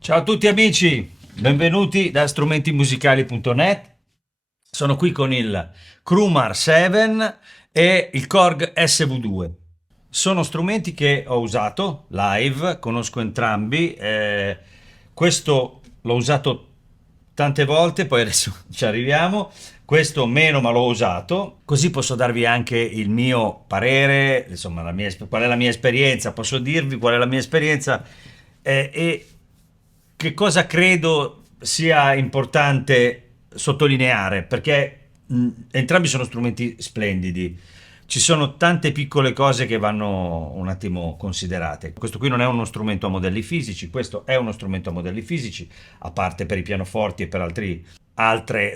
Ciao a tutti amici, benvenuti da strumentimusicali.net. Sono qui con il Crumar 7 e il Korg SV2. Sono strumenti che ho usato live, conosco entrambi. Questo l'ho usato tante volte, poi adesso ci arriviamo. Questo meno, ma l'ho usato, così posso darvi anche il mio parere, insomma qual è la mia esperienza, posso dirvi qual è la mia esperienza e che cosa credo sia importante sottolineare, perché entrambi sono strumenti splendidi. Ci sono tante piccole cose che vanno un attimo considerate. Questo qui non è uno strumento a modelli fisici, questo è uno strumento a modelli fisici, a parte per i pianoforti e per altre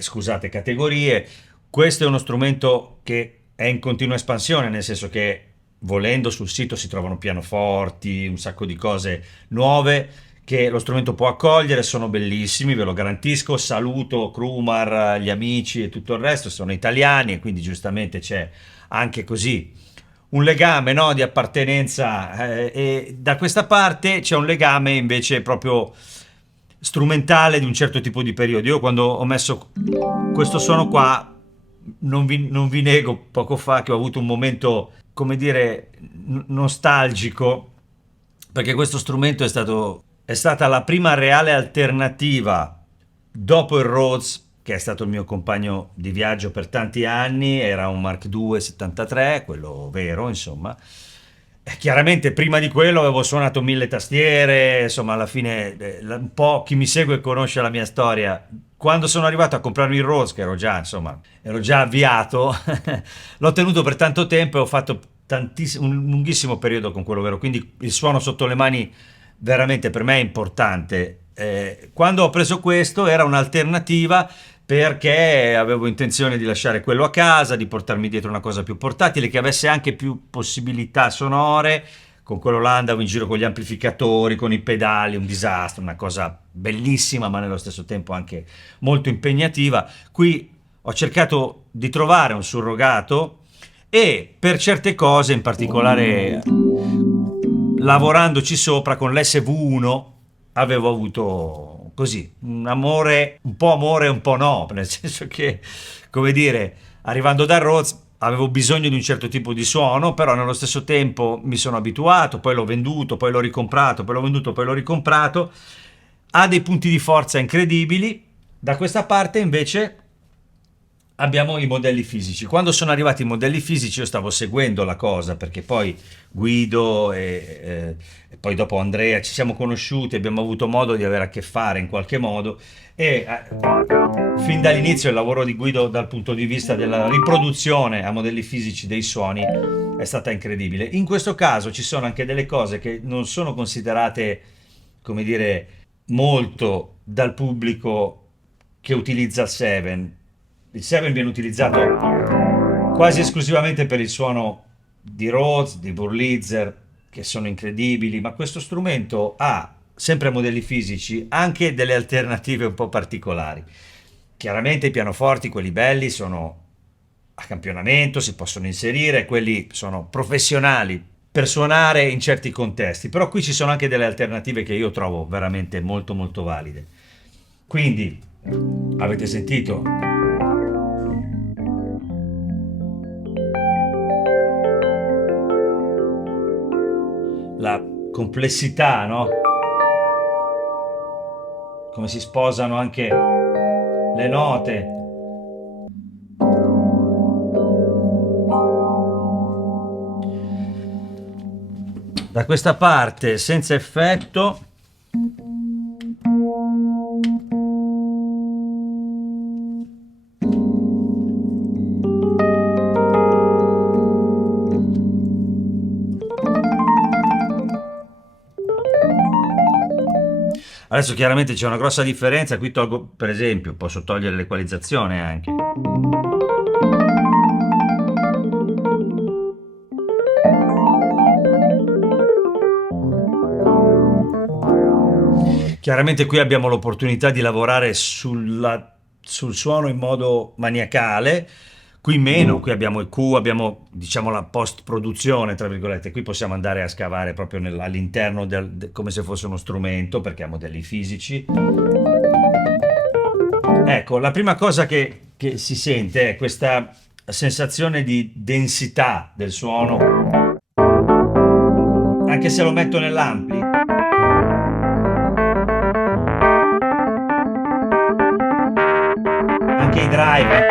categorie. Questo è uno strumento che è in continua espansione, nel senso che volendo sul sito si trovano pianoforti, un sacco di cose nuove che lo strumento può accogliere, sono bellissimi, ve lo garantisco. Saluto Crumar, gli amici e tutto il resto, sono italiani e quindi giustamente c'è anche così un legame, no, di appartenenza, e da questa parte c'è un legame invece proprio strumentale di un certo tipo di periodo. Io quando ho messo questo suono qua non vi nego poco fa che ho avuto un momento, come dire, nostalgico, perché questo strumento è stata la prima reale alternativa dopo il Rhodes, che è stato il mio compagno di viaggio per tanti anni. Era un Mark II 73, quello vero, insomma. Chiaramente prima di quello avevo suonato 1000 tastiere, insomma alla fine un po' chi mi segue conosce la mia storia. Quando sono arrivato a comprarmi il Rhodes, che ero già avviato, l'ho tenuto per tanto tempo e ho fatto un lunghissimo periodo con quello vero, quindi il suono sotto le mani veramente per me è importante. Quando ho preso questo era un'alternativa perché avevo intenzione di lasciare quello a casa, di portarmi dietro una cosa più portatile, che avesse anche più possibilità sonore. Con quello là andavo in giro con gli amplificatori, con i pedali, un disastro, una cosa bellissima ma nello stesso tempo anche molto impegnativa. Qui ho cercato di trovare un surrogato e per certe cose, in particolare lavorandoci sopra con l'SV1, avevo avuto così un amore e un po' no, nel senso che, come dire, arrivando da Rhodes avevo bisogno di un certo tipo di suono, però nello stesso tempo mi sono abituato, poi l'ho venduto, poi l'ho ricomprato, poi l'ho venduto, poi l'ho ricomprato. Ha dei punti di forza incredibili. Da questa parte invece abbiamo i modelli fisici. Quando sono arrivati i modelli fisici io stavo seguendo la cosa, perché poi Guido e poi dopo Andrea ci siamo conosciuti, abbiamo avuto modo di avere a che fare in qualche modo e fin dall'inizio il lavoro di Guido dal punto di vista della riproduzione a modelli fisici dei suoni è stata incredibile. In questo caso ci sono anche delle cose che non sono considerate come dire, molto dal pubblico che utilizza il Seven. Il Seven viene utilizzato quasi esclusivamente per il suono di Rhodes, di Wurlitzer, che sono incredibili, ma questo strumento ha, sempre a modelli fisici, anche delle alternative un po' particolari. Chiaramente i pianoforti, quelli belli, sono a campionamento, si possono inserire, quelli sono professionali per suonare in certi contesti, però qui ci sono anche delle alternative che io trovo veramente molto molto valide. Quindi, avete sentito? La complessità, no? Come si sposano anche le note. Da questa parte senza effetto. Adesso chiaramente c'è una grossa differenza, qui tolgo per esempio, posso togliere l'equalizzazione anche. Chiaramente qui abbiamo l'opportunità di lavorare sul suono in modo maniacale, qui meno, qui abbiamo il Q, abbiamo diciamo la post-produzione, tra virgolette, qui possiamo andare a scavare proprio all'interno come se fosse uno strumento, perché ha modelli fisici. Ecco, la prima cosa che si sente è questa sensazione di densità del suono, anche se lo metto nell'ampli. Anche i drive.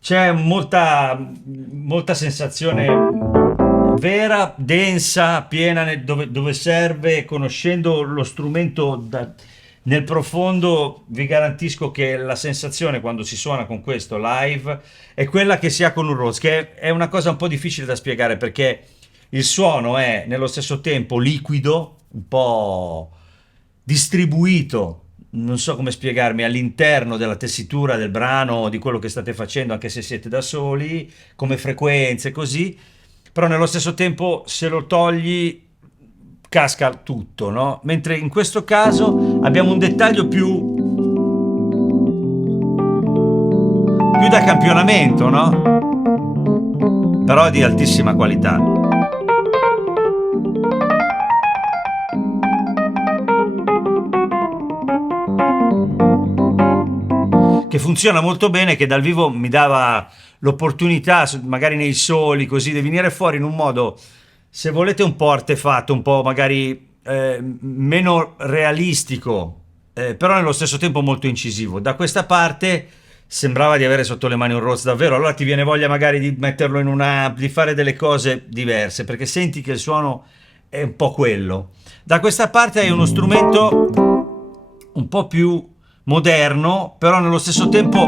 C'è molta sensazione vera, densa, piena dove serve, conoscendo lo strumento nel profondo, vi garantisco che la sensazione quando si suona con questo live è quella che si ha con un Rhodes, che è una cosa un po' difficile da spiegare perché il suono è nello stesso tempo liquido, un po' distribuito, non so come spiegarmi, all'interno della tessitura del brano, di quello che state facendo, anche se siete da soli, come frequenze, così, però nello stesso tempo se lo togli casca tutto, no? Mentre in questo caso abbiamo un dettaglio più da campionamento, no? Però di altissima qualità. Che funziona molto bene, che dal vivo mi dava l'opportunità, magari nei soli, così, di venire fuori in un modo, se volete, un po' artefatto, un po' magari meno realistico, però nello stesso tempo molto incisivo. Da questa parte sembrava di avere sotto le mani un Rhodes davvero, allora ti viene voglia magari di metterlo in una, di fare delle cose diverse, perché senti che il suono è un po' quello. Da questa parte hai uno strumento un po' più moderno, però nello stesso tempo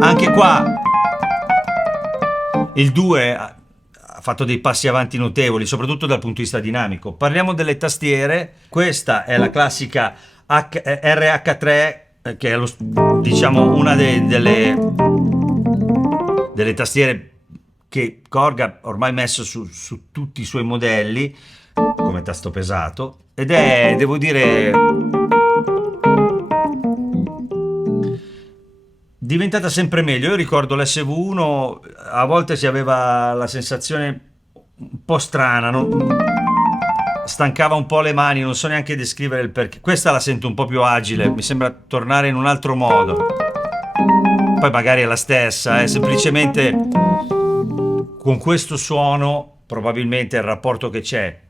anche qua il 2 ha fatto dei passi avanti notevoli, soprattutto dal punto di vista dinamico. Parliamo delle tastiere, questa è la classica RH3, che è diciamo una delle tastiere che Korg ha ormai messo su tutti i suoi modelli come tasto pesato, ed è, devo dire, diventata sempre meglio. Io ricordo l'SV1, a volte si aveva la sensazione un po' strana, stancava un po' le mani, non so neanche descrivere il perché. Questa la sento un po' più agile, mi sembra tornare in un altro modo. Poi magari è la stessa, semplicemente con questo suono probabilmente il rapporto che c'è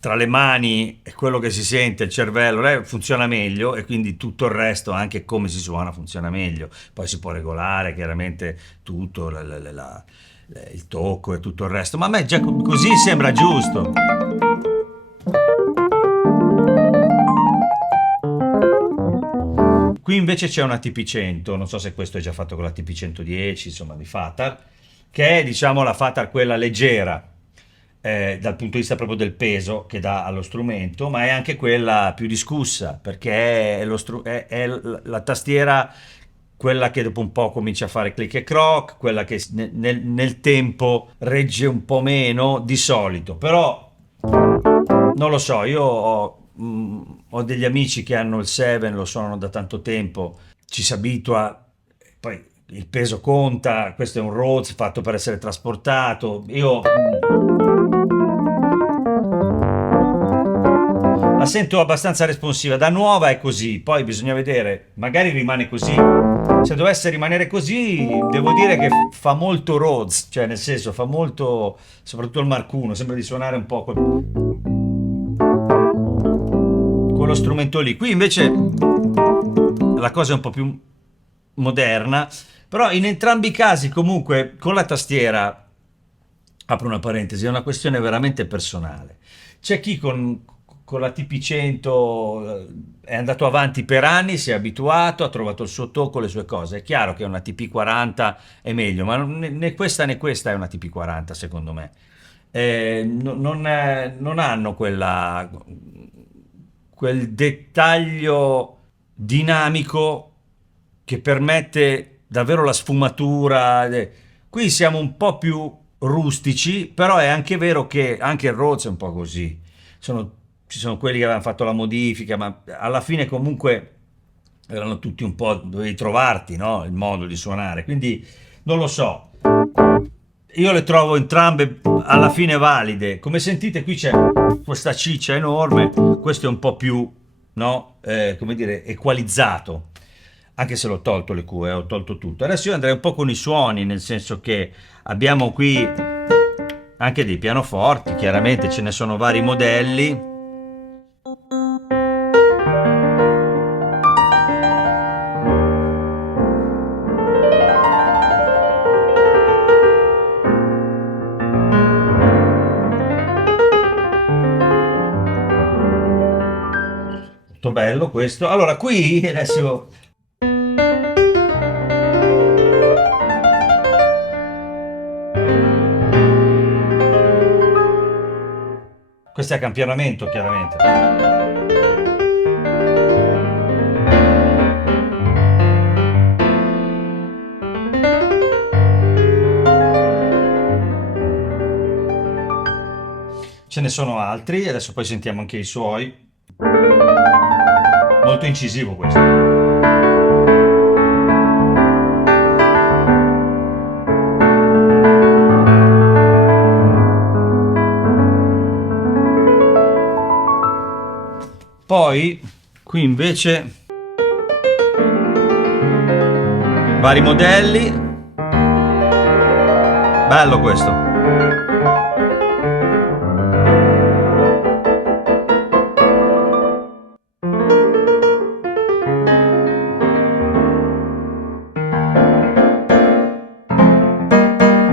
tra le mani e quello che si sente, il cervello, funziona meglio, e quindi tutto il resto, anche come si suona, funziona meglio. Poi si può regolare chiaramente tutto, il tocco e tutto il resto, ma a me già così sembra giusto. Qui invece c'è una TP100, non so se questo è già fatto con la TP110, insomma, di Fatar, che è, diciamo, la Fatar quella leggera, dal punto di vista proprio del peso che dà allo strumento, ma è anche quella più discussa, perché è la tastiera quella che dopo un po' comincia a fare click e croc, quella che nel tempo regge un po' meno di solito, però non lo so, io ho degli amici che hanno il 7, lo suonano da tanto tempo, ci si abitua, poi il peso conta, questo è un Rhodes fatto per essere trasportato, io la sento abbastanza responsiva, da nuova è così, poi bisogna vedere, magari rimane così. Se dovesse rimanere così, devo dire che fa molto Rhodes, cioè nel senso fa molto, soprattutto il Mark I, sembra di suonare un po' quello strumento lì. Qui invece la cosa è un po' più moderna, però in entrambi i casi comunque con la tastiera, apro una parentesi, è una questione veramente personale. C'è chi con la TP100 è andato avanti per anni, si è abituato, ha trovato il suo tocco, le sue cose. È chiaro che una TP40 è meglio, ma né questa né questa è una TP40 secondo me. Non hanno quel dettaglio dinamico che permette davvero la sfumatura. Qui siamo un po' più rustici, però è anche vero che anche il Rhodes è un po' così. Ci sono quelli che avevano fatto la modifica, ma alla fine comunque erano tutti un po', dovevi trovarti, no? Il modo di suonare, quindi non lo so. Io le trovo entrambe alla fine valide. Come sentite qui c'è questa ciccia enorme, questo è un po' più, no? Come dire, equalizzato. Anche se l'ho tolto le cue, ho tolto tutto. Adesso io andrei un po' con i suoni, nel senso che abbiamo qui anche dei pianoforti, chiaramente ce ne sono vari modelli. Molto bello questo. Allora, qui adesso questo è a campionamento, chiaramente. Ce ne sono altri, adesso poi sentiamo anche i suoi. Molto incisivo questo. Poi qui invece vari modelli. Bello questo.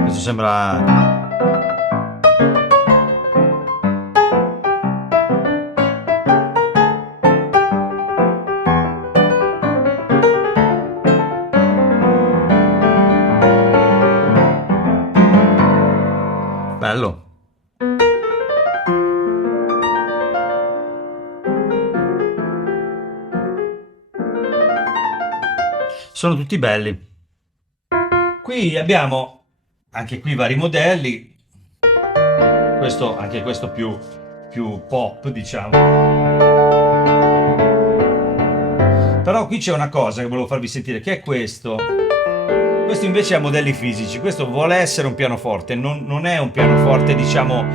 Questo sembra bello. Sono tutti belli. Qui abbiamo anche qui vari modelli. Questo, anche questo più pop, diciamo. Però qui c'è una cosa che volevo farvi sentire, che è questo. Questo invece ha modelli fisici, questo vuole essere un pianoforte, non è un pianoforte, diciamo,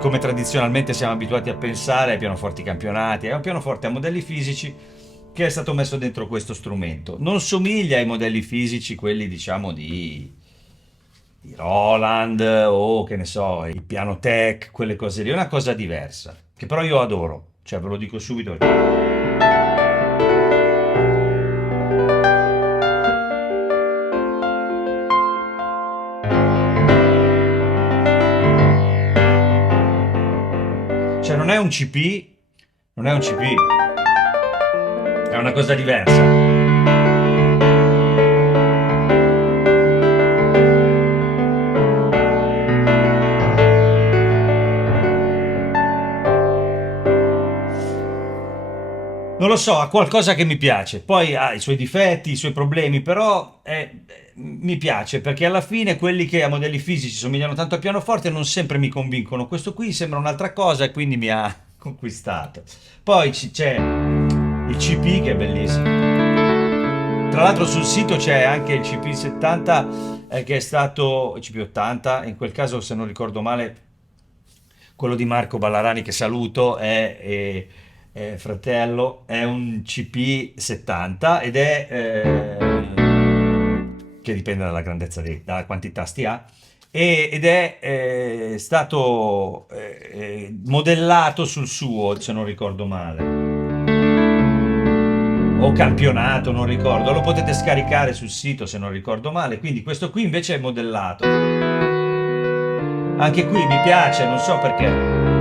come tradizionalmente siamo abituati a pensare ai pianoforti campionati, è un pianoforte a modelli fisici che è stato messo dentro questo strumento. Non somiglia ai modelli fisici, quelli diciamo di Roland o che ne so, i Pianotech, quelle cose lì, è una cosa diversa, che però io adoro, cioè ve lo dico subito. Non è un CP, è una cosa diversa. lo so, ha qualcosa che mi piace, poi ha i suoi difetti, i suoi problemi, però mi piace perché alla fine quelli che a modelli fisici somigliano tanto al pianoforte non sempre mi convincono. Questo qui sembra un'altra cosa e quindi mi ha conquistato. Poi c'è il CP che è bellissimo. Tra l'altro sul sito c'è anche il CP70 che è stato il CP80, in quel caso se non ricordo male quello di Marco Ballarani che saluto è fratello, è un CP70 ed è che dipende dalla grandezza dalla quantità sti ha ed è stato modellato sul suo se non ricordo male o campionato, non ricordo, lo potete scaricare sul sito se non ricordo male, quindi questo qui invece è modellato. Anche qui mi piace, non so perché.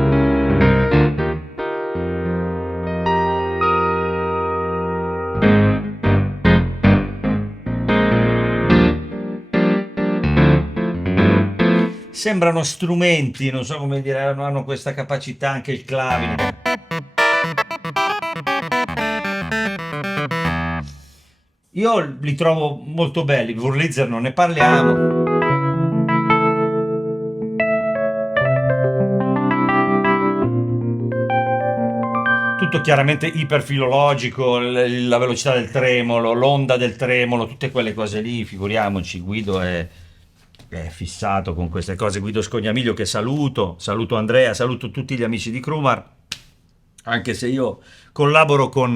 Sembrano strumenti, non so come dire, hanno questa capacità anche il clavine. Io li trovo molto belli, Wurlitzer non ne parliamo. Tutto chiaramente iperfilologico, la velocità del tremolo, l'onda del tremolo, tutte quelle cose lì, figuriamoci, Guido è fissato con queste cose, Guido Scognamiglio che saluto Andrea, saluto tutti gli amici di Krumar, anche se io collaboro con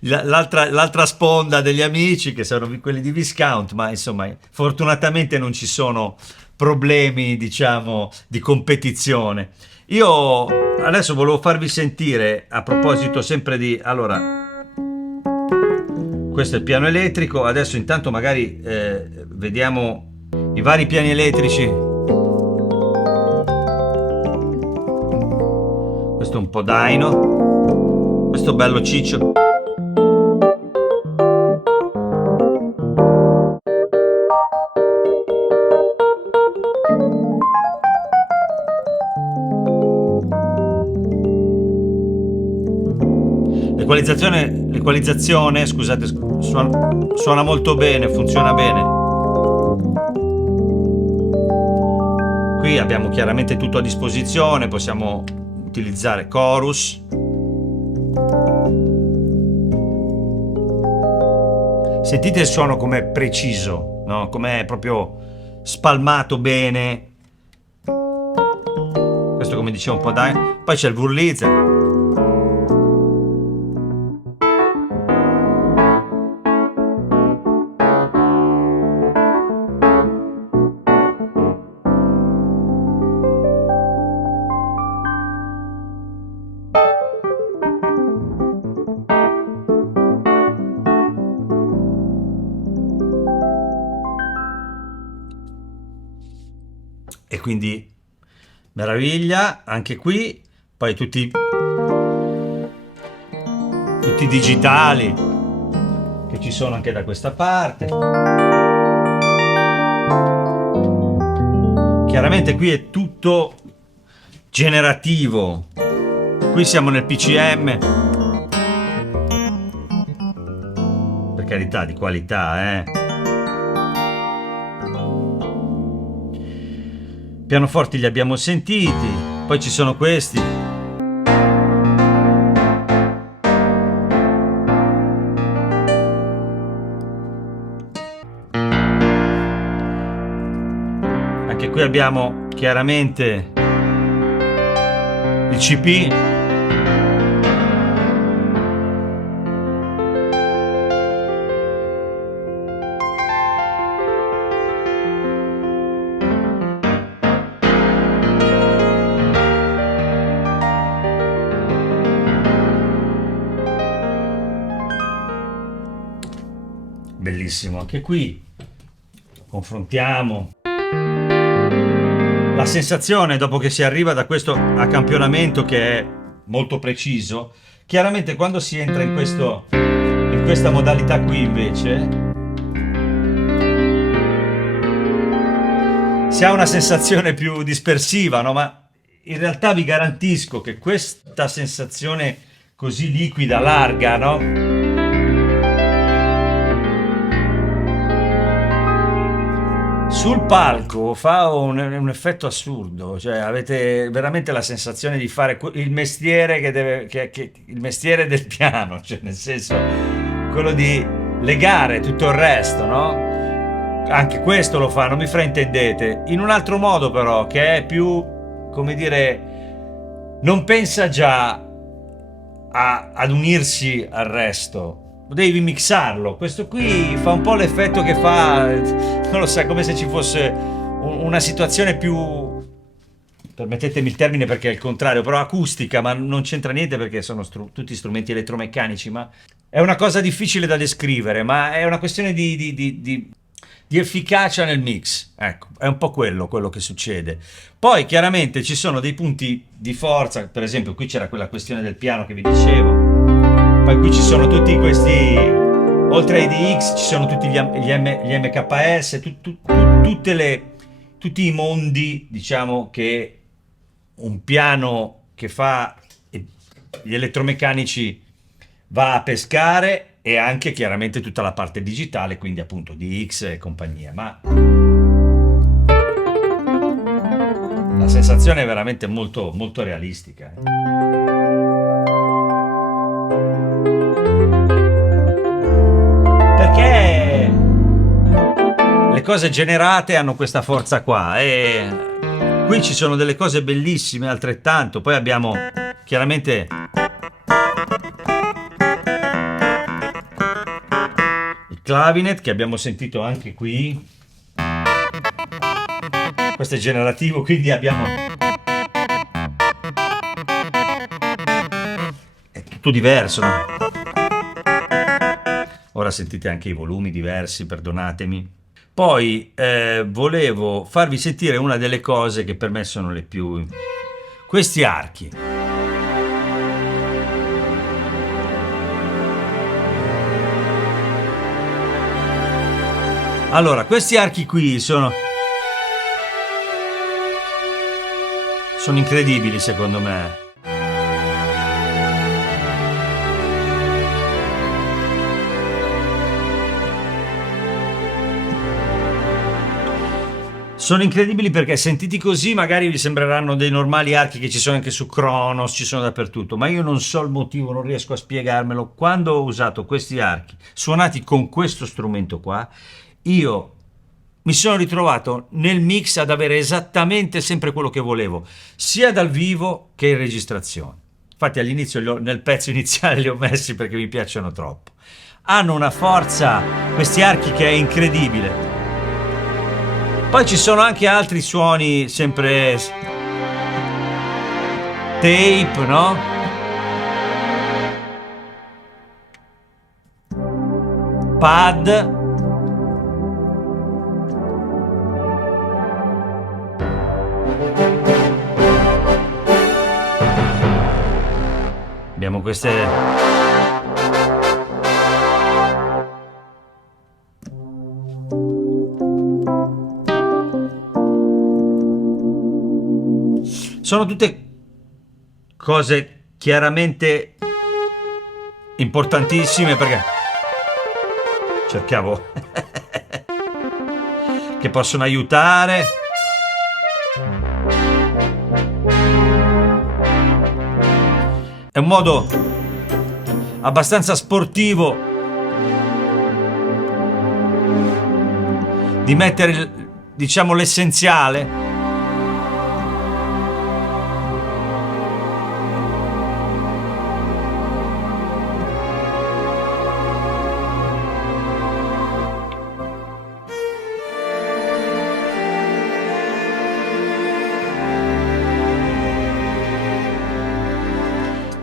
l'altra sponda degli amici che sono quelli di Viscount, ma insomma fortunatamente non ci sono problemi diciamo di competizione. Io adesso volevo farvi sentire a proposito sempre di allora questo è il piano elettrico, adesso intanto magari vediamo i vari piani elettrici. Questo è un po' Dyno, questo bello ciccio. L'equalizzazione, scusate, suona molto bene, funziona bene. Qui abbiamo chiaramente tutto a disposizione, possiamo utilizzare chorus. Sentite il suono com'è preciso, no? Com'è proprio spalmato bene. Questo come dicevo un po' dai. Poi c'è il Wurlitzer. E quindi meraviglia anche qui, poi tutti digitali che ci sono anche da questa parte. Chiaramente qui è tutto generativo, qui siamo nel PCM, per carità di qualità, Pianoforti li abbiamo sentiti, poi ci sono questi. Anche qui abbiamo chiaramente il CP. Bellissimo, anche qui confrontiamo la sensazione dopo che si arriva da questo accampionamento che è molto preciso. Chiaramente quando si entra in questa modalità qui invece si ha una sensazione più dispersiva, no? Ma in realtà vi garantisco che questa sensazione così liquida, larga, no? Sul palco fa un effetto assurdo, cioè avete veramente la sensazione di fare il mestiere il mestiere del piano, cioè nel senso quello di legare tutto il resto, no? Anche questo lo fa, non mi fraintendete, in un altro modo però, che è più, come dire, non pensa già ad unirsi al resto. Devi mixarlo. Questo qui fa un po' l'effetto che fa, non lo so, come se ci fosse una situazione più, permettetemi il termine perché è il contrario, però acustica, ma non c'entra niente perché sono tutti strumenti elettromeccanici, ma è una cosa difficile da descrivere, ma è una questione di efficacia nel mix. Ecco, è un po' quello che succede. Poi chiaramente ci sono dei punti di forza, per esempio qui c'era quella questione del piano che vi dicevo, poi qui ci sono tutti questi, oltre ai DX ci sono tutti gli MKS, tutti i mondi, diciamo, che un piano che fa gli elettromeccanici va a pescare, e anche chiaramente tutta la parte digitale, quindi appunto DX e compagnia. Ma la sensazione è veramente molto, molto realistica. Perché le cose generate hanno questa forza qua, e qui ci sono delle cose bellissime altrettanto. Poi abbiamo chiaramente il clavinet che abbiamo sentito anche qui, questo è generativo, quindi abbiamo, è tutto diverso, no? Ora sentite anche i volumi diversi, perdonatemi. Poi volevo farvi sentire una delle cose che per me sono le più, questi archi. Allora, questi archi qui sono incredibili secondo me. Sono incredibili perché sentiti così magari vi sembreranno dei normali archi che ci sono anche su Kronos, ci sono dappertutto, ma io non so il motivo, non riesco a spiegarmelo. Quando ho usato questi archi suonati con questo strumento qua, io mi sono ritrovato nel mix ad avere esattamente sempre quello che volevo, sia dal vivo che in registrazione. Infatti all'inizio, nel pezzo iniziale li ho messi perché mi piacciono troppo. Hanno una forza, questi archi, che è incredibile. Poi ci sono anche altri suoni, sempre tape, no? Pad. Abbiamo queste. Sono tutte cose chiaramente importantissime, perché cercavo che possono aiutare. È un modo abbastanza sportivo di mettere, diciamo, l'essenziale.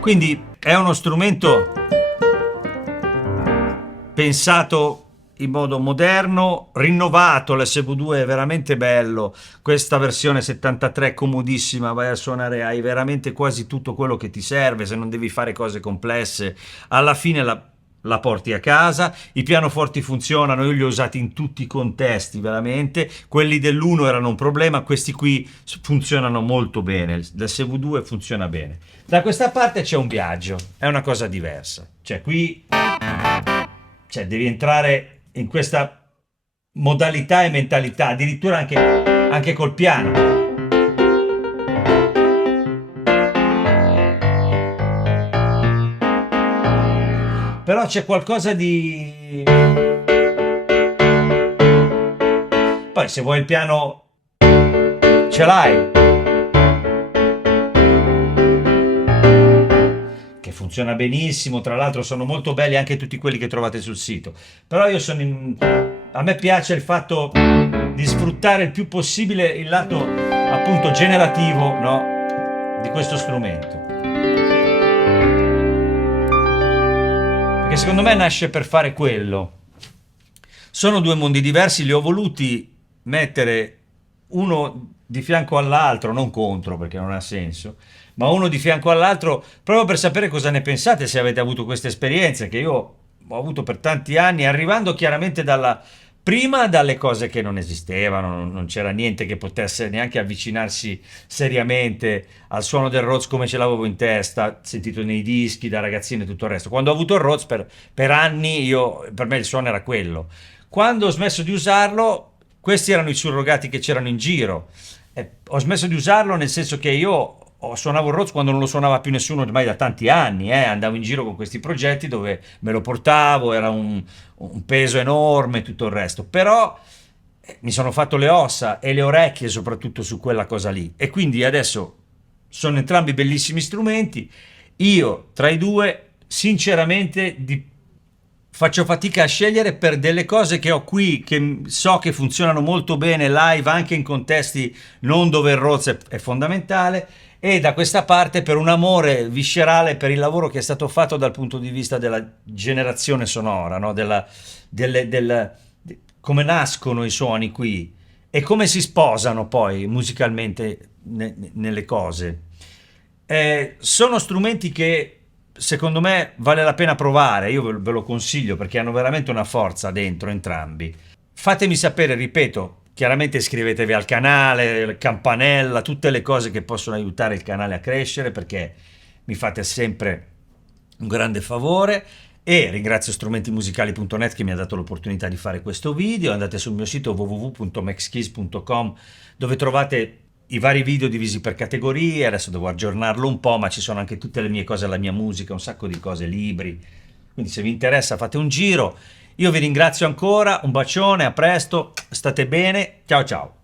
Quindi è uno strumento pensato in modo moderno, rinnovato. L'SV2 è veramente bello, questa versione 73 è comodissima, vai a suonare, hai veramente quasi tutto quello che ti serve, se non devi fare cose complesse. Alla fine la porti a casa, i pianoforti funzionano, io li ho usati in tutti i contesti veramente, quelli dell'1 erano un problema, questi qui funzionano molto bene, l'SV2 funziona bene. Da questa parte c'è un viaggio, è una cosa diversa, cioè qui devi entrare in questa modalità e mentalità, addirittura anche col piano. Però c'è qualcosa di... Poi se vuoi il piano ce l'hai, che funziona benissimo, tra l'altro sono molto belli anche tutti quelli che trovate sul sito. Però a me piace il fatto di sfruttare il più possibile il lato appunto generativo, no, di questo strumento. Che secondo me nasce per fare quello. Sono due mondi diversi, li ho voluti mettere uno di fianco all'altro, non contro perché non ha senso, ma uno di fianco all'altro proprio per sapere cosa ne pensate, se avete avuto queste esperienze che io ho avuto per tanti anni, arrivando chiaramente prima dalle cose che non esistevano, non c'era niente che potesse neanche avvicinarsi seriamente al suono del Rhodes come ce l'avevo in testa, sentito nei dischi da ragazzino e tutto il resto. Quando ho avuto il Rhodes per anni, per me il suono era quello. Quando ho smesso di usarlo, questi erano i surrogati che c'erano in giro. Ho smesso di usarlo nel senso che io suonavo il Rhodes quando non lo suonava più nessuno ormai da tanti anni, andavo in giro con questi progetti dove me lo portavo, era un peso enorme e tutto il resto, però mi sono fatto le ossa e le orecchie soprattutto su quella cosa lì, e quindi adesso sono entrambi bellissimi strumenti. Io tra i due sinceramente faccio fatica a scegliere per delle cose che ho qui, che so che funzionano molto bene live anche in contesti non dove il Rhodes è fondamentale, e da questa parte per un amore viscerale per il lavoro che è stato fatto dal punto di vista della generazione sonora, no? Come nascono i suoni qui e come si sposano poi musicalmente nelle cose. Sono strumenti che secondo me vale la pena provare, io ve lo consiglio perché hanno veramente una forza dentro entrambi. Fatemi sapere, ripeto, chiaramente iscrivetevi al canale, campanella, tutte le cose che possono aiutare il canale a crescere, perché mi fate sempre un grande favore. E ringrazio strumentimusicali.net che mi ha dato l'opportunità di fare questo video. Andate sul mio sito www.maxkeys.com dove trovate i vari video divisi per categorie. Adesso devo aggiornarlo un po', ma ci sono anche tutte le mie cose, la mia musica, un sacco di cose, libri. Quindi se vi interessa fate un giro. Io vi ringrazio ancora, un bacione, a presto, state bene, ciao ciao.